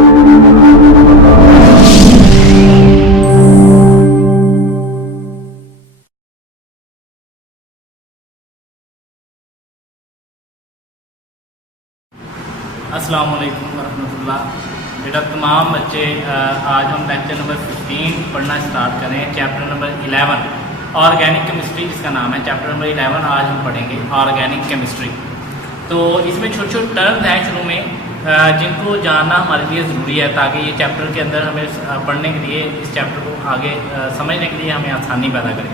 अस्सलाम वालेकुम वरहमतुल्लाह। बेटा तमाम बच्चे आज हम लेक्चर नंबर 15 पढ़ना स्टार्ट करें। चैप्टर नंबर 11 ऑर्गेनिक केमिस्ट्री जिसका नाम है। चैप्टर नंबर 11 आज हम पढ़ेंगे ऑर्गेनिक केमिस्ट्री। तो इसमें छोटे छोटे टर्म्स हैं शुरू में जिनको जानना हमारे लिए ज़रूरी है ताकि ये चैप्टर के अंदर हमें पढ़ने के लिए इस चैप्टर को आगे समझने के लिए हमें आसानी पैदा करें।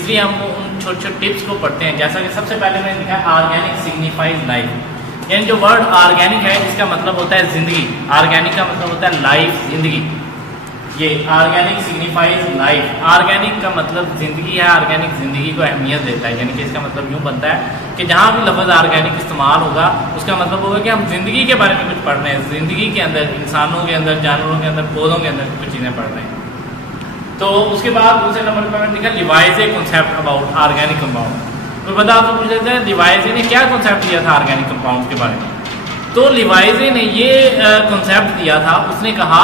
इसलिए हम उन छोटे छोटे टिप्स को पढ़ते हैं। जैसा कि सबसे पहले मैंने लिखा है ऑर्गेनिक सिग्निफाइज लाइफ। यानी जो वर्ड ऑर्गेनिक है इसका मतलब होता है ज़िंदगी। ऑर्गेनिक का मतलब होता है लाइफ, ज़िंदगी। ये ऑर्गेनिक सिग्निफाइज लाइफ। ऑर्गेनिक का मतलब ज़िंदगी है। ऑर्गेनिक ज़िंदगी को अहमियत देता है। यानी कि इसका मतलब यूँ बनता है कि जहाँ भी लफ्ज़ ऑर्गेनिक इस्तेमाल होगा उसका मतलब होगा कि हम ज़िंदगी के बारे में कुछ पढ़ रहे हैं। ज़िंदगी के अंदर, इंसानों के अंदर, जानवरों के अंदर, पौधों के अंदर कुछ चीज़ें पढ़ रहे हैं। तो उसके बाद दूसरे नंबर पर मैंने लिखा revise a concept about organic compound. तो बता आपको पूछ लेते हैं लिवाइजे ने क्या कॉन्सेप्ट दिया था ऑर्गेनिक कंपाउंड के बारे में। तो लिवाइजे ने ये कॉन्सेप्ट दिया था, उसने कहा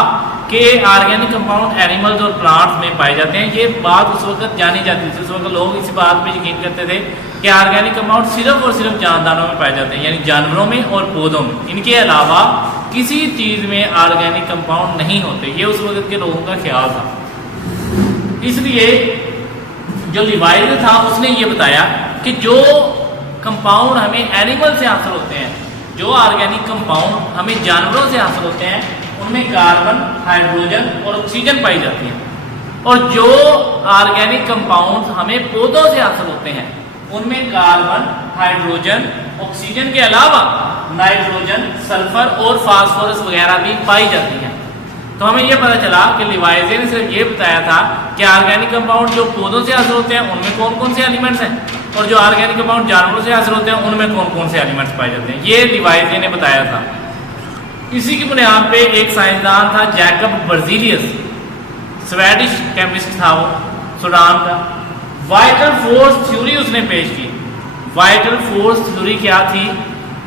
कि ऑर्गेनिक कंपाउंड एनिमल्स और प्लांट्स में पाए जाते हैं। ये बात उस वक्त जानी जाती थी। उस वक्त लोग इस बात पे यकीन करते थे कि ऑर्गेनिक कंपाउंड सिर्फ और सिर्फ जानदारों में पाए जाते हैं, यानी जानवरों में और पौधों में। इनके अलावा किसी चीज़ में ऑर्गेनिक कंपाउंड नहीं होते। ये उस वक्त के लोगों का ख्याल था। इसलिए जो लिवाइज था उसने ये बताया कि जो कंपाउंड हमें एनिमल से हासिल होते हैं, जो ऑर्गेनिक कंपाउंड हमें जानवरों से हासिल होते हैं, उनमें कार्बन, हाइड्रोजन और ऑक्सीजन पाई जाती है। और जो ऑर्गेनिक कंपाउंड हमें पौधों से हासिल होते हैं उनमें कार्बन, हाइड्रोजन, ऑक्सीजन के अलावा नाइट्रोजन, सल्फर और फास्फोरस वगैरह भी पाई जाती हैं। तो हमें यह पता चला कि लिवाइजे ने सिर्फ ये बताया था कि ऑर्गेनिक कंपाउंड जो पौधों से हासिल होते हैं उनमें कौन कौन से एलिमेंट्स हैं, और जो ऑर्गेनिक कंपाउंड जानवरों से हासिल होते हैं उनमें कौन कौन से एलिमेंट्स पाए जाते हैं। ये लिवाइजे ने बताया था। इसी की बुनियाद पे एक साइंसदान था जैकब बर्जीलियस, स्वेडिश केमिस्ट था वो, सूडान का। वाइटल फोर्स थ्योरी उसने पेश की। वाइटल फोर्स थ्योरी क्या थी?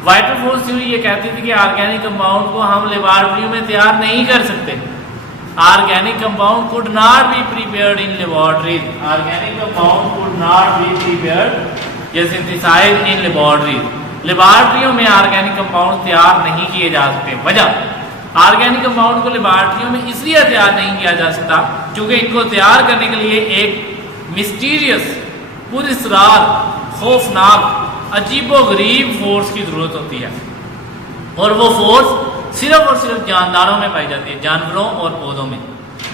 वाइटल फोर्स थ्योरी ये कहती थी कि ऑर्गेनिक कंपाउंड को हम लेबोरेटरी में तैयार नहीं कर सकते। Organic compound could not be prepared in laboratories. Organic compound could not be prepared या सिंथेसाइज्ड इन लेबोरेटरीज। लेबोरेटरियों में ऑर्गेनिक कंपाउंड तैयार नहीं किए जा सकते। वजह, ऑर्गेनिक कंपाउंड को लेबोरेटरियों में इसलिए तैयार नहीं किया जा सकता क्योंकि इनको तैयार करने के लिए एक मिस्टीरियस, पुरस्रार, खौफनाक, अजीबोगरीब फोर्स की जरूरत होती है। और वो फोर्स सिर्फ और सिर्फ जानदारों में पाई जाती है, जानवरों और पौधों में।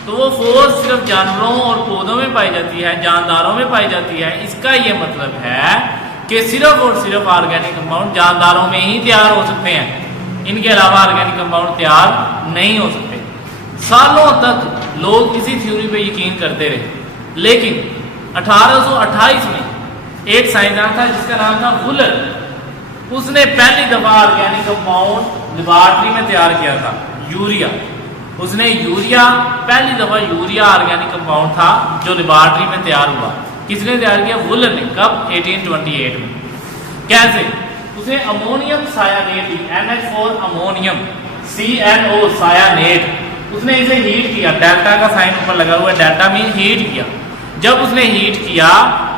तो वो फोर्स सिर्फ जानवरों और पौधों में पाई जाती है, जानदारों में पाई जाती है। इसका ये मतलब है कि सिर्फ और सिर्फ ऑर्गेनिक कंपाउंड जानदारों में ही तैयार हो सकते हैं। इनके अलावा ऑर्गेनिक कंपाउंड तैयार नहीं हो सकते। सालों तक लोग इसी थ्योरी पे यकीन करते रहे, लेकिन 1828 में एक साइंसदान था जिसका नाम था वुलर। उसने पहली दफा ऑर्गेनिक कंपाउंड लेबोरेटरी में तैयार किया था, यूरिया। उसने यूरिया, पहली दफा यूरिया ऑर्गेनिक कंपाउंड था जो लेबोरेटरी में तैयार हुआ। किसने तैयार किया? वुलर ने। कब? 1828 में। कैसे? उसने अमोनियम सायानेट, NH4 अमोनियम, CNO सायानेट, उसने इसे हीट किया। डेल्टा का साइन ऊपर लगा हुआ है, डेल्टा में हीट किया। जब उसने हीट किया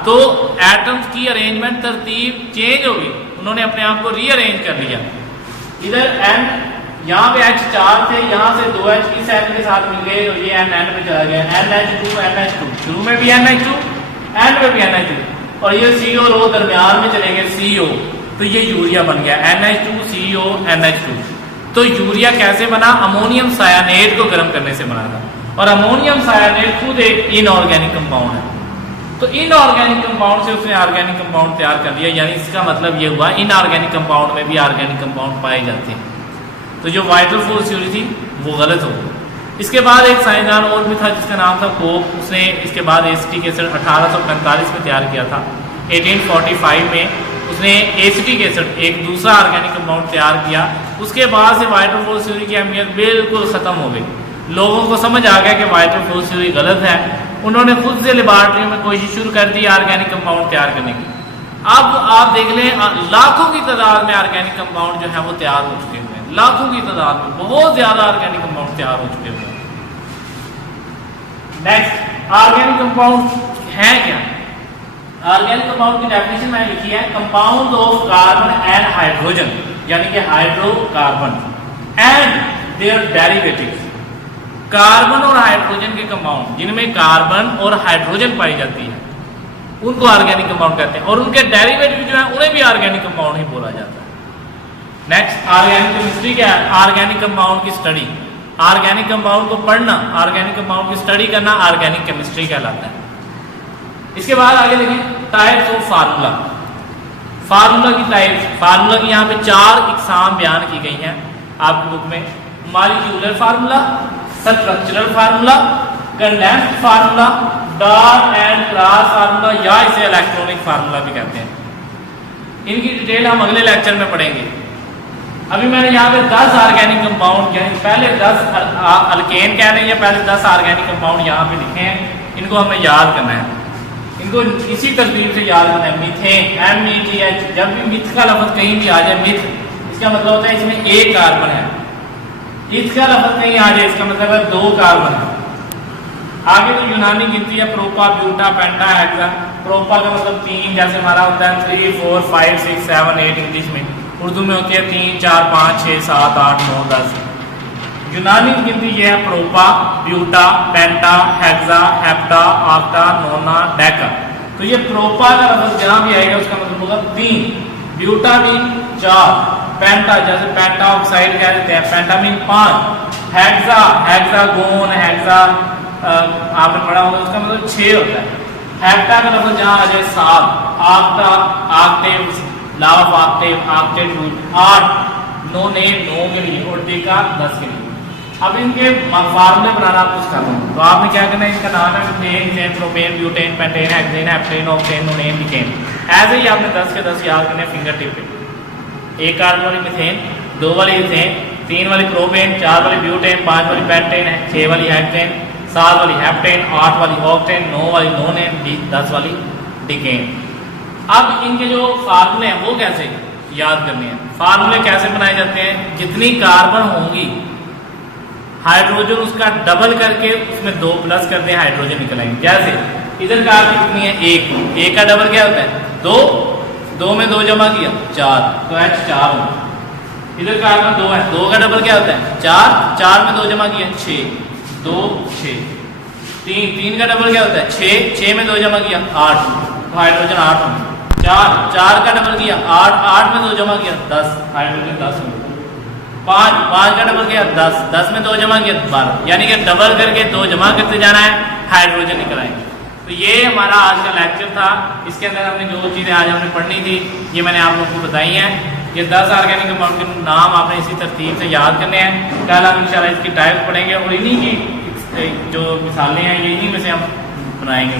तो एटम्स की अरेंजमेंट, तरतीब चेंज हो गई। उन्होंने अपने आप को रीअरेंज कर लिया। इधर N, यहाँ पे H4 थे, यहाँ से 2H इस N के साथ मिल गए और ये N पे चला गया। NH2 NH2, शुरू में भी NH2, N में भी NH2, और ये CO रो दरमियान में चले गए CO, तो ये यूरिया बन गया NH2 CO NH2। तो यूरिया कैसे बना? अमोनियम सायानेट को गर्म करने से बना था। और अमोनियम सायानेट खुद एक इनऑर्गेनिक कंपाउंड है। तो इनऑर्गेनिक कंपाउंड से उसने ऑर्गेनिक कंपाउंड तैयार कर लिया। यानी इसका मतलब ये हुआ इनऑर्गेनिक कंपाउंड में भी ऑर्गेनिक कंपाउंड पाए जाते हैं। तो जो वाइटल फोर्स थ्योरी थी वो गलत हो गई। इसके बाद एक साइंसदान और भी था जिसका नाम था पोप। उसने इसके बाद एसिटिक एसिड 1845 में तैयार किया था। 1845 में उसने एसिटिक एसिड, एक दूसरा ऑर्गेनिक कंपाउंड तैयार किया। उसके बाद से वाइटल फोर्स थ्योरी की अहमियत बिल्कुल ख़त्म हो गई। लोगों को समझ आ गया कि वाइटल फोर्स थ्योरी गलत है। उन्होंने खुद से लेबोरेटरी में कोशिश शुरू कर दी ऑर्गेनिक कंपाउंड तैयार करने की। अब आप देख लें लाखों की तादाद में ऑर्गेनिक कंपाउंड जो है वो तैयार हो चुके हुए हैं। लाखों की तादाद में बहुत ज्यादा ऑर्गेनिक कंपाउंड तैयार हो चुके हुए हैं। नेक्स्ट, ऑर्गेनिक कंपाउंड है क्या? ऑर्गेनिक कंपाउंड की डेफिनेशन मैंने लिखी है, compound of carbon and hydrogen, यानी कि hydrocarbon and their derivatives. Carbon और हाइड्रोजन के कंपाउंड जिनमें कार्बन और हाइड्रोजन पाई जाती है उनको ऑर्गेनिक कंपाउंड कहते हैं, और उनके डेरिवेटिव जो है उन्हें भी ऑर्गेनिक कंपाउंड ही बोला जाता है। नेक्स्ट, ऑर्गेनिक केमिस्ट्री क्या है? ऑर्गेनिक कंपाउंड की स्टडी। ऑर्गेनिक कंपाउंड को पढ़ना, ऑर्गेनिक कंपाउंड की स्टडी करना ऑर्गेनिक केमिस्ट्री कहलाता है। इसके बाद आगे देखें टाइप्स ऑफ फार्मूला। फार्मूला की टाइप्स, फार्मूला की यहाँ पे 4 इकसाम बयान की गई हैं आपकी बुक में। Molecular formula, structural formula, condensed formula, dot and cross formula, या इसे इलेक्ट्रॉनिक फार्मूला भी कहते हैं। इनकी डिटेल हम अगले लेक्चर में पढ़ेंगे। अभी मैंने यहाँ पे 10 ऑर्गेनिक कंपाउंड क्या है, पहले 10 अल्केन कह रहे हैं, या पहले 10 ऑर्गेनिक कंपाउंड यहाँ पे लिखे हैं, इनको हमें याद करना है। इनको इसी तरतीब से याद करना है। मीथेन, METH, जब भी मिथ का लफ्ज कहीं भी आ जाए, मिथ इसका मतलब होता है इसमें 1 कार्बन है। इथ का लफ्ज कहीं आ जाए इसका मतलब है 2 कार्बन है। आगे तो यूनानी गिनती है, प्रोपा, ब्यूटा, पेंटा, हेक्सा। प्रोपा का मतलब 3, जैसे हमारा होता है 3, 4, 5, 6, 7, 8 इंग्लिश में, उर्दू में होती है 3, 4, 5, 6, 7, 8, 9, 10। यूनानी गिनती ये है प्रोपा, ब्यूटा, पेंटा, हेक्सा, हेप्टा, ऑक्टा, नोना, डेका। तो ये प्रोपा का लफ्ज जहां भी आएगा उसका मतलब होगा 3, ब्यूटा मीन 4, पेंटा जैसे पेंटा ऑक्साइड कह देते हैं, पेंटा मीन 5, हेक्सा, हेक्सागोन, हेक्सा आपने पढ़ा होगा उसका मतलब 6 होता है। हेप्टा का लफ्ज जहां आ जाए 7, ऑक्टा, ऑक्टेव, लाव ऑक्टेव, ऑक्टेट रूट 8, 9 ने 9 के लिए और डेका 10 के लिए। अब इनके फार्मूले बनाना आपको सिखा रहा हूं। तो आपने क्या करना है, इनका नाम है methane, methane, propane, butane, pentane, hexane, heptane, octane, nonane, decane. ऐसे ही आपने 10 के 10 याद करने फिंगर टिप पे। 1 कार्बन वाली मीथेन, 2 वाली इथेन, 3 वाली प्रोपेन, 4 वाली ब्यूटेन, 5 वाली पेंटेन, 6 वाली हेक्सेन, 7 वाली हेप्टेन, 8 वाली ऑक्टेन, 9 वाली नोनेन, 10 वाली डिकेन। अब इनके जो फार्मूले हैं वो कैसे याद करने हैं? फार्मूले कैसे बनाए जाते हैं? जितनी कार्बन होंगी हाइड्रोजन उसका डबल करके उसमें 2 प्लस कर दें, हाइड्रोजन निकल आएंगे। जैसे इधर कार्बन कितनी है? 1, 1 का डबल क्या होता है? 2, 2 में 2 जमा किया 4, तो H4 होगा। इधर कार्बन 2 है, 2 का डबल क्या होता है? 4, 4 में 2 जमा किया 6, 2, 6। 3, 3 का डबल क्या होता है? 6, 6 में 2 जमा किया 8, तो हाइड्रोजन 8 होगा। 4, 4 का डबल किया 8, 8 में 2 जमा किया 10, हाइड्रोजन 10 होगा। 5, 5 का डबल किया 10, 10 में 2 जमा किया 12, यानी कि डबल करके 2 जमा करते जाना है, हाइड्रोजन निकल आएंगे। तो ये हमारा आज का लेक्चर था। इसके अंदर हमने जो चीज़ें आज हमने पढ़नी थी ये मैंने आप लोगों को बताई हैं। ये 10 ऑर्गेनिक कंपाउंड के नाम आपने इसी तरतीब से याद करने हैं। कल हम इंशाल्लाह इसकी टाइप पढ़ेंगे और इन्हीं की जो मिसालें हैं ये इन्हीं में से हम बनाएंगे।